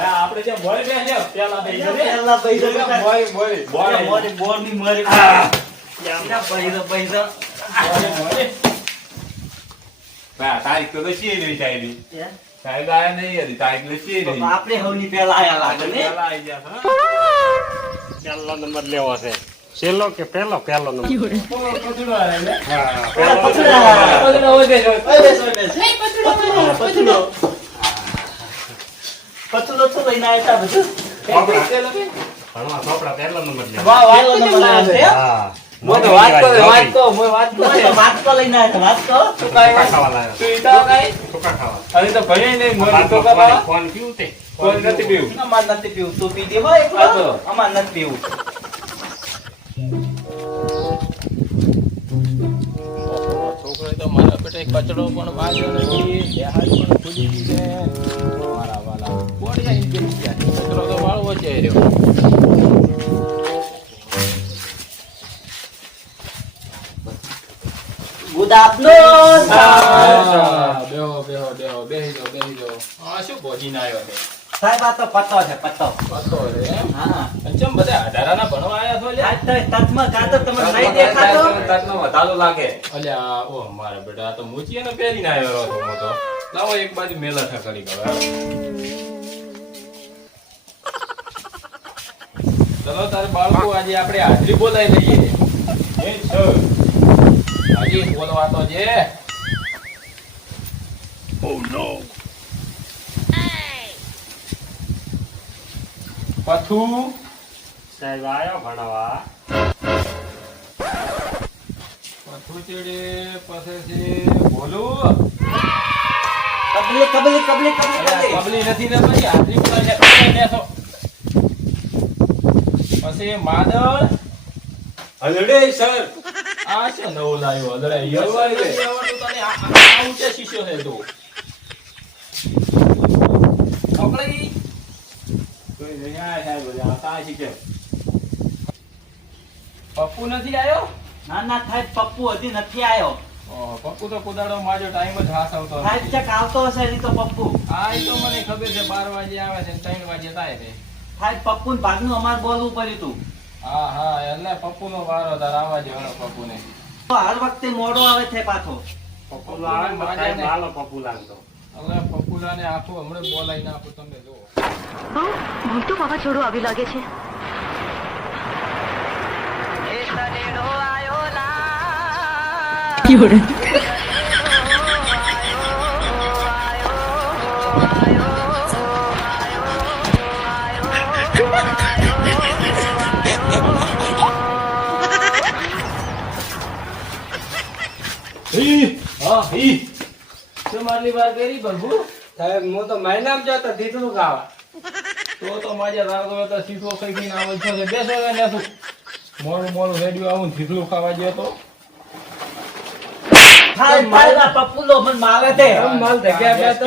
આપણે જે મોય બે છે પેલા બે છે પેલા મોય બોલ, મોય બોલ, બોલની મરી. એમના પૈસા, પૈસા. તારીખ તો લસી નહીં હે? સાહેબ આયા નહીં હતી તારીખ લસી નહીં આપણે પેલા આયા લાગે? પેલા આઈ ગયા. પહેલો નંબર લેવો છે છેલ્લો કે પહેલો? પહેલો નંબર. ફોન- પીવું નથી પીવું. અમાર નથી પીવું. તું પી દે હો એકલો. અમાર નથી પીવું. છોકરો તો મારા પેટે કચડો પણ વાગ્યો નથી દેહાડ પણ ખુલી ગઈ છે. મારા વાલા બોડિયા ઈ કચરો તો વાળવો છે રહ્યો. Good afternoon, sir. હા, બેહો બેહો બેહો બેહી જાઓ બેહી જાઓ આ શું ભોજીને આવ્યો છે? સાહેબ આ તો પત્તો છે પત્તો પતો છે હા. અને બધા અઢારાના ભણવા આયા છો લ્યા? આજ તો તતમાં કાં તો તમને નહીં દેખાતો? અલ્યા ઓ મારા બેટા આ તો મૂચીને પહેરીને આવ્યો રહો હું તો. લાવો એક બાજુ મેલા કરી ગયો ચલો તારે બાળકો આજે આપણે હાજરી બોલાવી લઈએ. એ સર આજે બોલવા તો છે. પથું સાહેબ ભણવા. પથુચડી પછી છે કબલી કબલી કબલી કબલી કબલી. નથી ને ભાઈ હાજરી બોલાવીને કબલી બેસો. પછી માદળ હલડે સર. આ છે નવું લાવ્યો હલડે? યરવા નથી તને આ- ઊંચે શીશો છે તું કપડી કોઈ નહીં આ સાહેબ બધા આ કાંઈ શીખે. પપ્પુ નથી આવ્યો ના ના સાહેબ પપ્પુ હજી નથી આવ્યો પપ્પુ તો કુદાડો માજો ટાઈમ જ હાથ આવતો સાહેબ ચેક આવતો હશે હજી તો પપ્પુ. હા એ તો મને ખબર છે બાર વાગે આવે છે ત્રણ વાગે થાય છે. થાય પપ્પુ ભાગનું અમારે બોલવું પડ્યું હતું હા હા એટલે પપ્પુ નો વારો તાર આવવા જેવાનો પપ્પુ ને તો હર વખતે મોડો આવે છે પાછો. પપ્પુ ને તો લાગતો. હવે પપ્પુલા ને આખું હમણાં બોલાવીને આપું તમને જુઓ. બહુ મોટું વાવાઝોડું આવી લાગે છે. હા હી શું મારલી વાર કરી પ્રભુ. સાહેબ હું તો મહિનામાં જતો દીધું ખાવા તો તો માજે રાગો તો સીધો કઈ કઈ આવો છો બેસો ને મોડું મોડું રેડિયો આવું થીકલું ખાવા ગયો તો. સાહેબ સાહેબ આ પપ્પુ લો મને મારે જગ્યા તો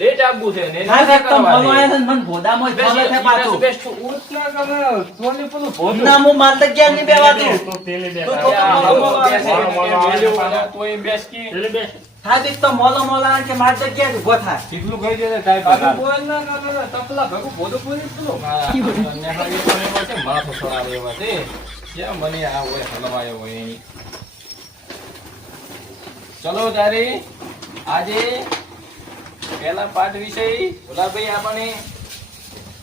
લેટ આવવું છે ને સાહેબ તો મોડો આવ્યો છે ને ભોદામાં જ છે પાછું. ઉઠના ગમે સોની પેલું ભોતું ના હું માલ જગ્યા બેવાતું તો પેલી બે તો સાહેબ. તો મોલો મોલો મોલો આવે છે. તોય બેસકી પેલી બે સાહેબ તો મોલો મોલો કે માર જગ્યા જ ઊભો થાય. થીકલું ખાઈ જાય સાહેબ બોલ ના ના ના, ના તપલા ભેગું ભોતું પૂરી પેલું. માથું છોડાવે એવા છે. જ્યાં મને આ હોય હલવાયો હોય. ચલો તારી આજે પહેલા પાઠ વિષય ભોલાભાઈ આપણને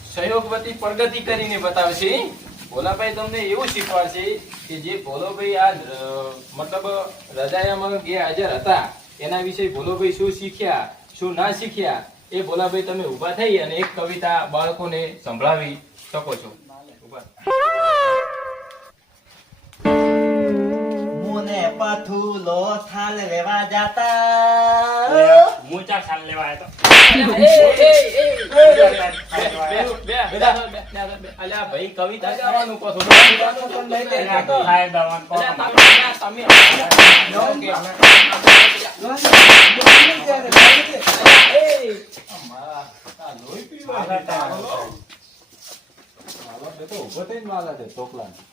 સહયોગવતી પ્રગતિ કરીને બતાવશે ભોલાભાઈ તમને એવું શીખવાડશે કે જે ભોલોભાઈ આ મતલબ રજાયામાં ગેરહાજર હતા, એના વિશે ભોલોભાઈ શું શીખ્યા, શું ના શીખ્યા, એ ભોલાભાઈ તમે ઊભા થઈ અને એક કવિતા બાળકોને સંભળાવી શકો છો ઊભા. મુને પથુલો થાલ લેવા જાતા મૂંચા ખાલ લેવા આવ્યો. અલ્યા ભાઈ કવિતા ગાવાનું કહો તમે. મારો થઈને માલા છે ઢોકલાને.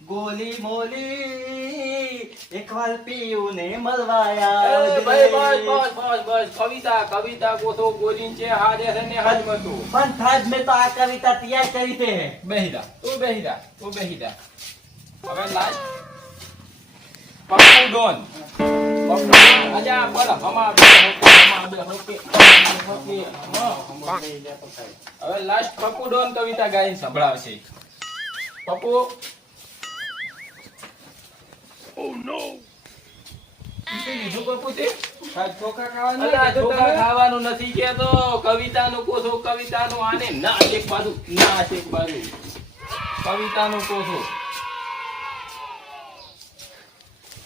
ગોલી મોલી એક વાર પીયું ને મલવાયા ભાઈ બસ બસ બસ બસ. કવિતા કવિતા કોથો ગોલી છે હારે છે ને હાજ મતું પણ થાજ મે તો આ કવિતા તૈયાર કરી છે. બેહીદા તું બેહીદા તું બેહીદા. હવે લાસ્ટ પપ્પુ ડોન. પપ્પુ અજા બોલ હમા હવે લાસ્ટ પપ્પુ ડોન કવિતા ગાઈને સંભળાવશે. પપ્પુ ખાવાનું નથી કેતો કવિતાનું કોસો કવિતાનું આને ના એક બાજુ ના એક બાજુ કવિતાનું કોસો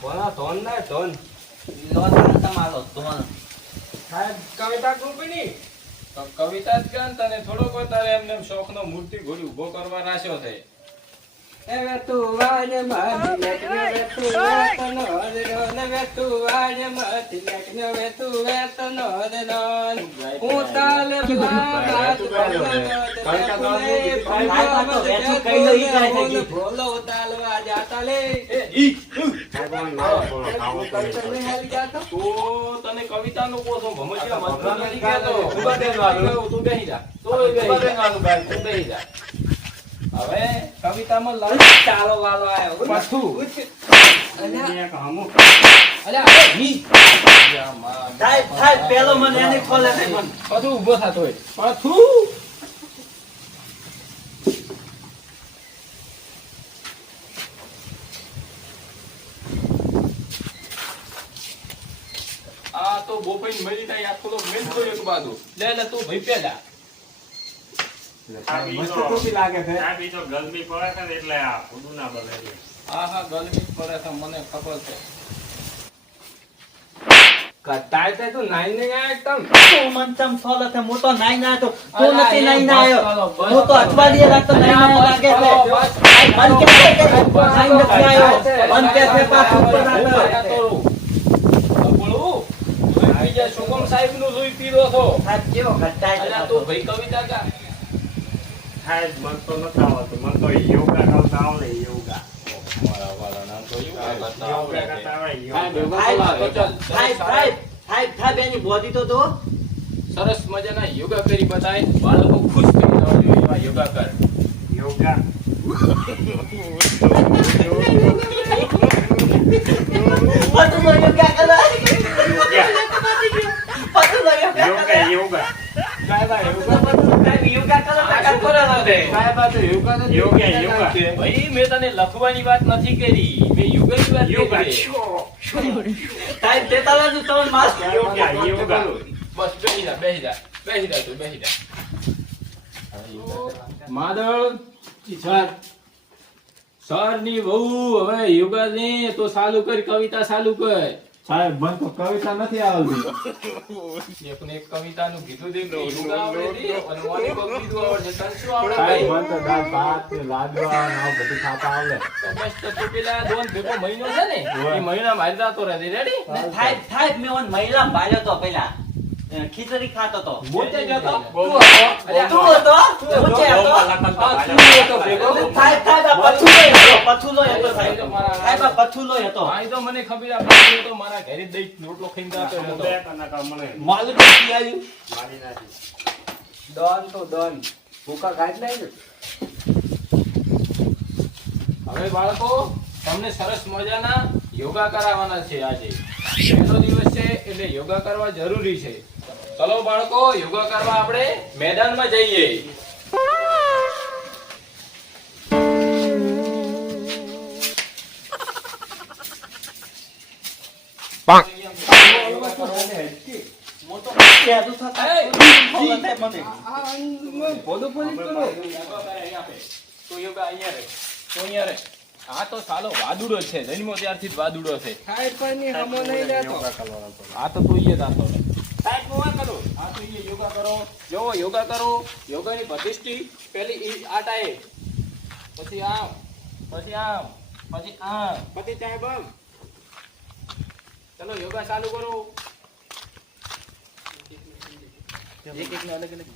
બોલા ધોન ના ધોન. તમારો ધોન. તો કવિતા જ ગાન તને થોડોક તારે એમને શોખ શોખનો મૂર્તિ ઘોડી ઊભો કરવા રાખ્યો છે. એ, નું તને કોસો ભમજિયા મતલબ નથી કહેતો. તું? બેહી જા. તું બેહી જા. તું હવે કવિતામાં લાલ ચાલો વાલો આવ્યો પાછું. અલ્યા. એ ઈ. યા માં. સાહેબ સાહેબ પેલો મને એને ખોલે છે મને પાછું ઊભો થતો હોય. આ તો બોપાઈ મરી થાય આખો તો એક બાજુ. લે લે તું ભાઈ પેલા આ બીજો ગરમી પડે છે ને એટલે આ ભૂંડું ના બને હા હા ગરમી પડે છે મને ખબર છે. તું મન તમ થોલો છે? હું તો નાઈ ના તો તું નથી નાઈ ના આવ્યો હું તો અઠવાડિયે રાખતો નાઈ ના લાગે છે. મન કે કે નાઈ નથી આવ્યો મન કે છે પાછું ઉપર બસ, રાખો. બસ, બોલું? બીજા શુકમ સાહેબનું જોઈ પીરો છો તું ભાઈ કવિતા સાહેબ, મન તો નથી આવડતું. મન તો યોગા કરતા આવડે, યોગા. સરસ મજાના યોગા કરી બતાય બાળકો ખુશ થઈ જવા જોઈએ એવા યોગા કર. યોગા. યોગા યોગા. કરો. યોગા, મેં તને લખવાની વાત નથી કરી. મેં યોગાની વાત કરી. છે. દેતા લાજુ તમે માસ યોગા, યોગા. બસ બેહી જા બેહી જા બેહી જા તું બેહી જા. માદળ સર સરની બહુ હવે યોગા ને તો ચાલુ કર કવિતા ચાલુ કર. સાહેબ મને તો કવિતા નથી આવડતી. એકને એક કવિતાનું કીધું દે કે આવડે અને મને કોક કીધું આવડે તને શું આવડે સાહેબ મને તો દાળ ભાત ને લાડવા ને આવું બધું ખાતા આવડે. બસ તો તું પેલા દોન ભેગો મહિનો છે ને એ મહિના મારી રાતો રહે રેડી થાય થાય મેં ઓન મહિલા ભાલ્યો તો પેલા. ખીચડી ખાતો હતો મોચે જતો તું હતો તું હતો મોચે હતો આ તું હતો ભેગો થાય આ પથુલો હતો પથુલો હતો સાહેબ સાહેબ આ પથુલો હતો આ તો મને ખબર આપી તો મારા ઘરે દઈ રોટલો ખાઈને જાતો હું તો કી કના મારી મને માલું તો પીઆયું મારી નાખી. હવે બાળકો તમને સરસ મજાના યોગા કરાવવાના છે આજે પહેલો દિવસ છે એટલે યોગા કરવા જરૂરી છે ચલો બાળકો યોગા કરવા આપણે મેદાનમાં જઈએ. આ તો સાલો વાદુડો છે જન્મો ત્યારથી વાદુડો છે. આ તો તું આ અહીંયા યોગા કરો. જો યોગા કરો યોગાની પ્રતિષ્ઠિ પહેલી આ ટાઈપ પછી આમ પછી આમ પછી આમ. પછી સાહેબ આમ. ચલો યોગા ચાલુ કરો. એક એક ને અલગ. અલગ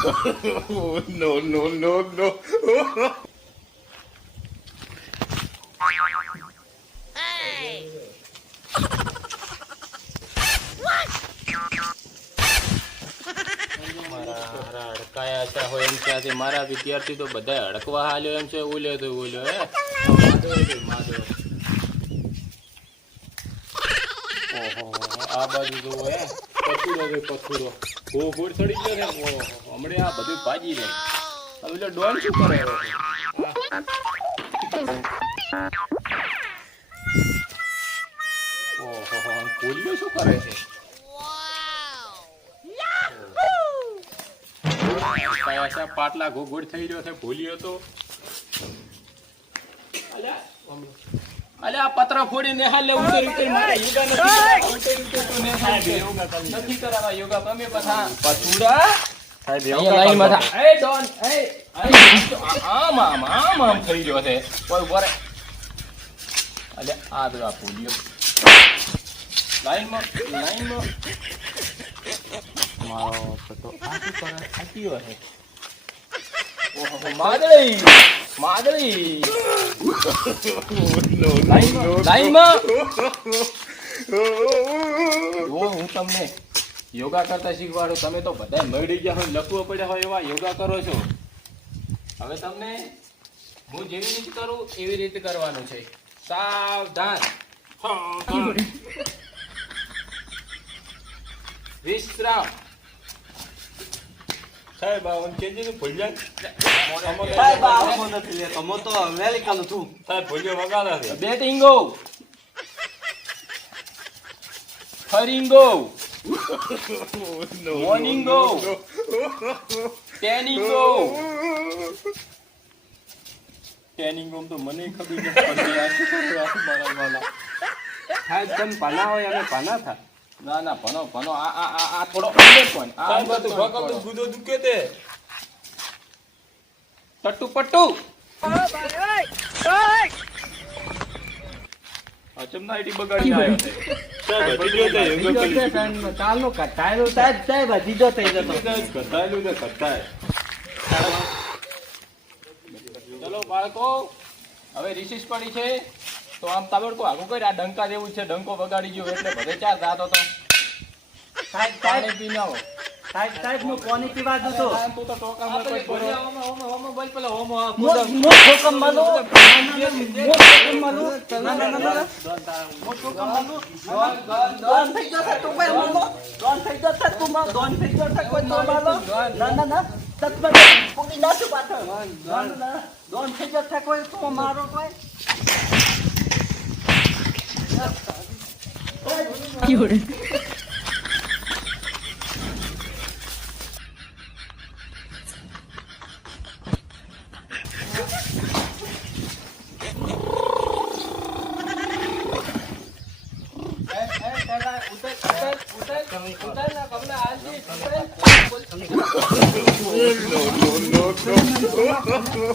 મારા હારા હડકાયા છે હોય એમ છે આજે મારા વિદ્યાર્થી તો બધા હડકવા હાલ્યો એમ છે ઉલ્યો તો ઉલ્યો હે? માધવ રે માધવ ઓહો આ બાજુ જોવો હે? ભાજી રે હવે ડોન શું કરે છે? પાટલા ઘોઘોડ થઈ રહ્યો છે ભૂલ્યો તો. આ પત્ર ફોડી ને હાલે ઉતર ઉતર મારે યોગા નથી ઉતર ઉતર તો ને હાલે. નથી કરાવવા યોગા તમે પાછા પતુડા સાહેબ અહીંયા લાઈનમાં થા. એ ડોન એ આમ આમ આમ આમ થઈ ગયો છે. કોઈ બોરે અલે આ તો આ ભૂલ્યો લાઈનમાં લાઈનમાં. મારો પતો આ તો કરે આ કયો છે. ઓહો માદળી. લાઈનમાં લાઈનમાં જો હું તમને યોગા કરતા શીખવાડું. તમે તો બધા મળી ગયા હોય લખવું પડ્યા હોય એવા યોગા કરો છો. હવે તમને હું જેવી રીતે કરું એવી રીતે કરવાનું છે. સાવધાન. વિશ્રામ. સાહેબ આ ઓન કેજી સાહેબ આવો નથી હું તો સાહેબ ભૂલ્યો વગાડે છે. બેટિંગો ફરિંગો. મોર્નિંગો. ટેનિંગો. ટેનિંગો તો મને ખબર નથી પડતી આ શું કરે મારા વાલા સાહેબ તમે ભણા હોય અને પાના થા. ના ના ભણો ભણો. આ આ આ આ થોડો અંદર કોણ આ અંદર તો વગાડતો ગુદો દુકે તે. ટટ્ટુ પટ્ટુ. અચમના આઈડી બગાડી આવ્યો સાહેબ તે યોગા કરી કાલનો કટાયેલો સાહેબ સાહેબ હજી થઈ જતો કટાયેલું ને કટાય ચલો બાળકો હવે રિસીસ પડી છે. તો આમ તાબડકો આગું કરી આ ડંકા જેવું છે ડંકો વગાડી ગયો એટલે ભલે ચાર રાતો તો. સાહેબ પાણી પી નાવો સાહેબ સાહેબ હું કોની પીવા દઉં તો આ તું તો ટોકામાં કોઈ કરો. મો મો ટોકમ માલો મો ટોકમ માલો ના ના ના ના મો ટોકમ માલો ડોન થઈ જશે તું કોઈ માલો ડોન. થઈ જશે તું માં ડોન થઈ જશે કોઈ તો માલો ના ના ના. તત્વ પૂરી ના છું પાછળ. ડોન ના. ડોન થઈ જશે કોઈ તું મારો કોઈ. મન મન ખા દે મન મન મન ખા દે તારા દોન દોન હાલત હે હાલત હે ભાઈ તારા દોન મત કરો થોડો છે તારા પંખીઓ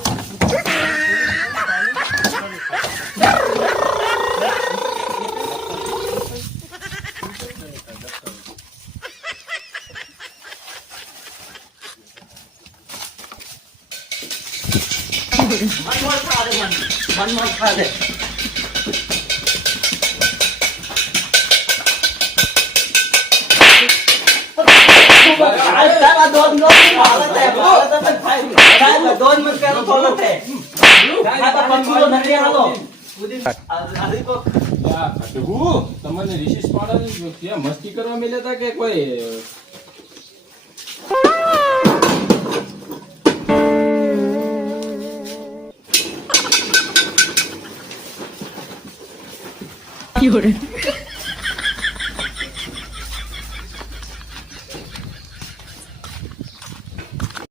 નથી હાલો આધી કો આ ખડગું, તમને રિશિષ પાડા મસ્તી કરવા મળ્યા હતા કે કોઈ 有人